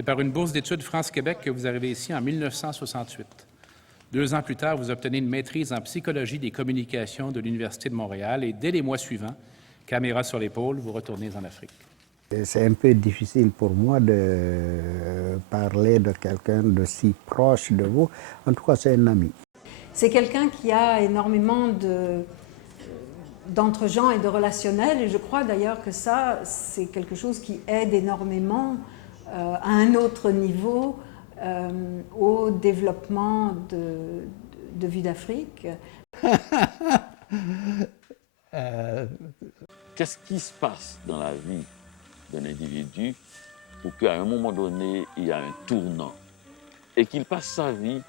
C'est par une bourse d'études France-Québec que vous arrivez ici en 1968. 2 ans plus tard, vous obtenez une maîtrise en psychologie des communications de l'Université de Montréal et dès les mois suivants, caméra sur l'épaule, vous retournez en Afrique. C'est un peu difficile pour moi de parler de quelqu'un de si proche de vous. En tout cas, c'est un ami. C'est quelqu'un qui a énormément d'entre-gens et de relationnel, et je crois d'ailleurs que ça, c'est quelque chose qui aide énormément à un autre niveau au développement de Vue d'Afrique. Qu'est-ce qui se passe dans la vie d'un individu pour qu'à un moment donné, il y a un tournant et qu'il passe sa vie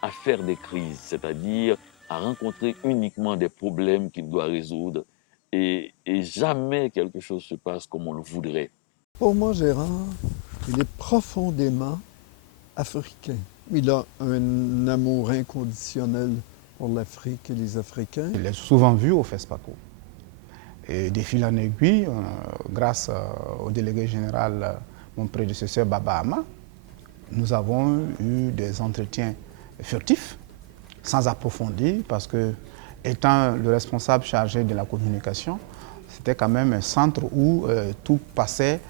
à faire des crises, c'est-à-dire à rencontrer uniquement des problèmes qu'il doit résoudre et jamais quelque chose se passe comme on le voudrait. Pour moi, Gérard, il est profondément africain. Il a un amour inconditionnel pour l'Afrique et les Africains. Il est souvent vu au FESPACO. Et de fil en aiguille, grâce au délégué général, mon prédécesseur Baba Ama, nous avons eu des entretiens furtifs, sans approfondir, parce que, étant le responsable chargé de la communication, c'était quand même un centre où tout passait,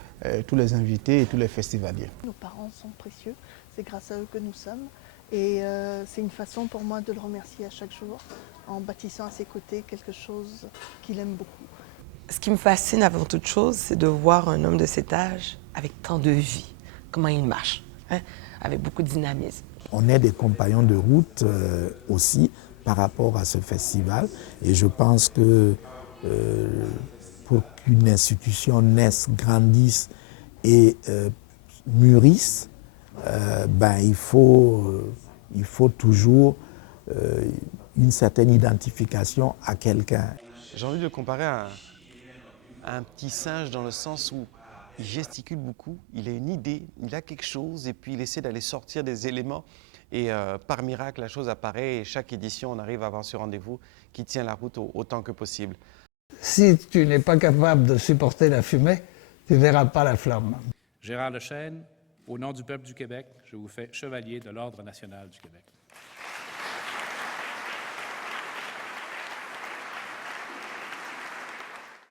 tous les invités et tous les festivaliers. Nos parents sont précieux, c'est grâce à eux que nous sommes. Et c'est une façon pour moi de le remercier à chaque jour, en bâtissant à ses côtés quelque chose qu'il aime beaucoup. Ce qui me fascine avant toute chose, c'est de voir un homme de cet âge avec tant de vie, comment il marche, hein, avec beaucoup de dynamisme. On est des compagnons de route aussi par rapport à ce festival. Et je pense que pour qu'une institution naisse, grandisse et mûrisse, il faut toujours une certaine identification à quelqu'un. J'ai envie de le comparer à un petit singe dans le sens où il gesticule beaucoup, il a une idée, il a quelque chose et puis il essaie d'aller sortir des éléments et par miracle la chose apparaît et chaque édition on arrive à avoir ce rendez-vous qui tient la route autant que possible. Si tu n'es pas capable de supporter la fumée, tu ne verras pas la flamme. Gérard Lechêne, au nom du peuple du Québec, je vous fais chevalier de l'Ordre national du Québec.